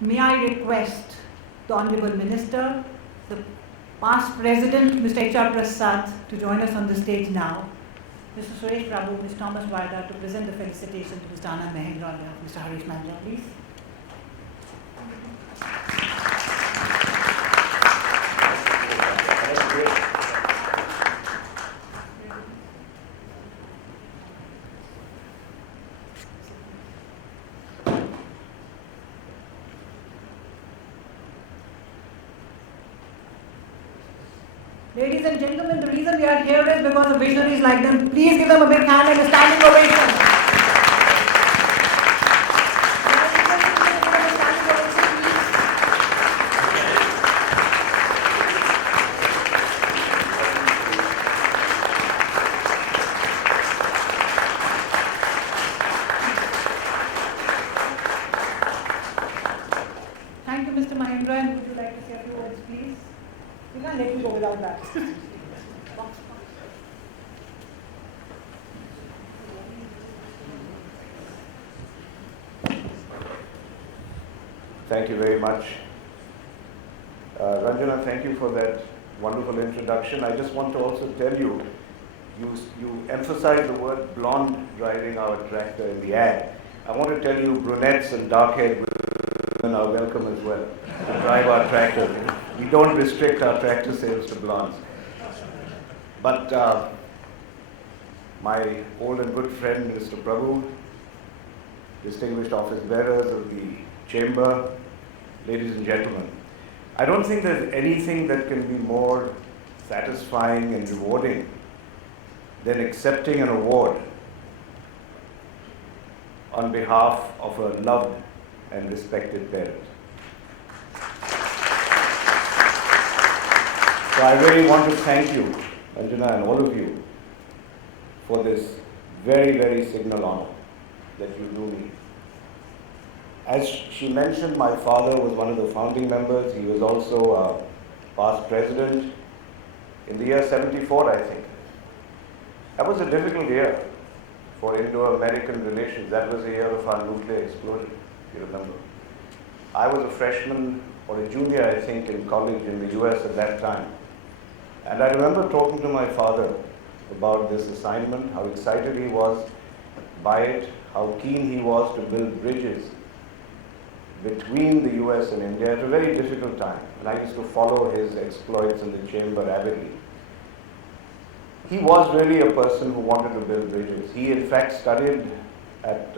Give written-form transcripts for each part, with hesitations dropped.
May I request the Honorable Minister, the past President, Mr. H.R. Prasad, to join us on the stage now. Mr. Suresh Prabhu, Ms. Thomas Vaida, to present the felicitation to Mr. Anand Mahindra and Mr. Harish Mahindra, please. Ladies and gentlemen, the reason we are here is because of visionaries like them. Please give them a big hand and a standing ovation. Thank you, Mr. Mahindra. And would you like to say a few words, please? We can't let you go without that. Thank you very much. Ranjana, thank you for that wonderful introduction. I just want to also tell you, you emphasized the word blonde driving our tractor in the ad. I want to tell you brunettes and dark-haired women are welcome as well to drive our tractor. We don't restrict our tractor sales to blondes. But my old and good friend, Mr. Prabhu, distinguished office bearers of the chamber, ladies and gentlemen, I don't think there's anything that can be more satisfying and rewarding than accepting an award on behalf of a loved and respected parent. So I really want to thank you, Anjana, and all of you for this very, very signal honor that you do me. As she mentioned, my father was one of the founding members. He was also a past president in the year 74, I think. That was a difficult year for Indo-American relations. That was the year of our nuclear explosion, if you remember. I was a freshman or a junior, I think, in college in the US at that time. And I remember talking to my father about this assignment, how excited he was by it, how keen he was to build bridges between the US and India at a very difficult time. And I used to follow his exploits in the chamber avidly. He was really a person who wanted to build bridges. He in fact studied at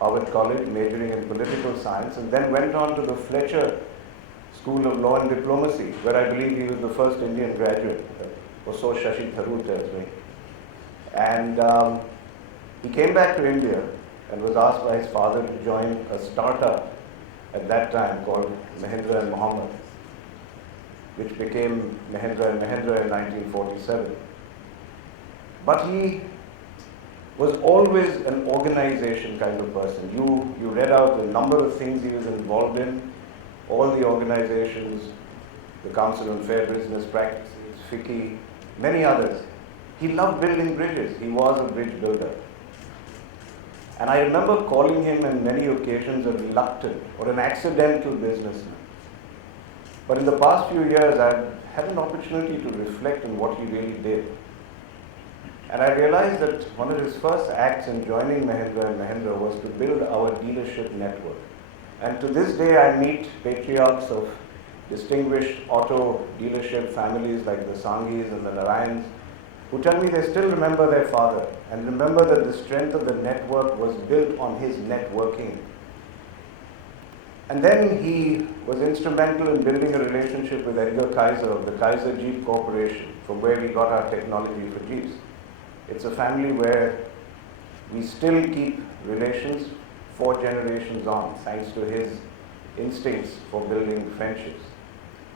Harvard College, majoring in political science, and then went on to the Fletcher School of Law and Diplomacy, where I believe he was the first Indian graduate, or so Shashi Tharoor tells me. And he came back to India and was asked by his father to join a startup at that time called Mahindra and Mohammed, which became Mahindra and Mahindra in 1947. But he was always an organization kind of person. You read out the number of things he was involved in, all the organizations, the Council on Fair Business Practices, FICCI, many others. He loved building bridges. He was a bridge builder. And I remember calling him on many occasions a reluctant or an accidental businessman. But in the past few years, I've had an opportunity to reflect on what he really did. And I realized that one of his first acts in joining Mahindra and Mahindra was to build our dealership network. And to this day, I meet patriarchs of distinguished auto dealership families like the Sanghis and the Narayans, who tell me they still remember their father and remember that the strength of the network was built on his networking. And then he was instrumental in building a relationship with Edgar Kaiser of the Kaiser Jeep Corporation, from where we got our technology for Jeeps. It's a family where we still keep relations 4 generations on, thanks to his instincts for building friendships.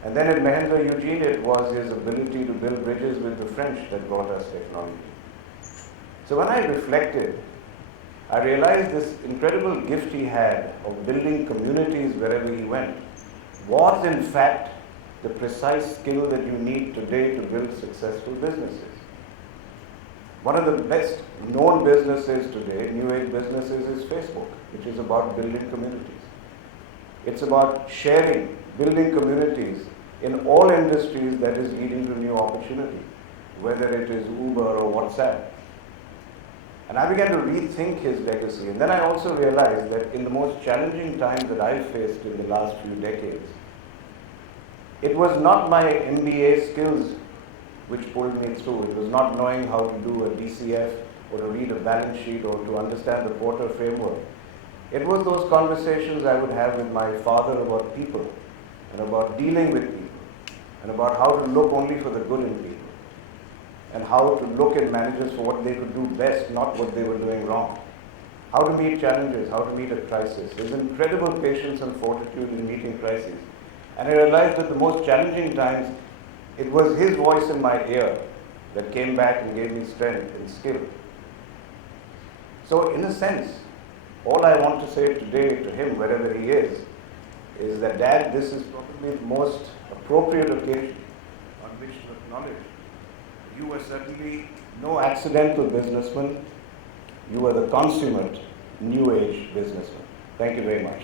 And then at Mahindra Eugene, it was his ability to build bridges with the French that brought us technology. So when I reflected, I realized this incredible gift he had of building communities wherever he went was in fact the precise skill that you need today to build successful businesses. One of the best known businesses today, new age businesses, is Facebook, which is about building communities. It's about sharing, building communities in all industries that is leading to new opportunity, whether it is Uber or WhatsApp. And I began to rethink his legacy. And then I also realized that in the most challenging times that I've faced in the last few decades, it was not my MBA skills which pulled me through. It was not knowing how to do a DCF or to read a balance sheet or to understand the Porter framework. It was those conversations I would have with my father about people and about dealing with people and about how to look only for the good in people and how to look at managers for what they could do best, not what they were doing wrong. How to meet challenges, how to meet a crisis. There's incredible patience and fortitude in meeting crises. And I realized that the most challenging times, it was his voice in my ear that came back and gave me strength and skill. So in a sense, all I want to say today to him, wherever he is that Dad, this is probably the most appropriate occasion on which to acknowledge you were certainly no accidental businessman. You were the consummate new age businessman. Thank you very much.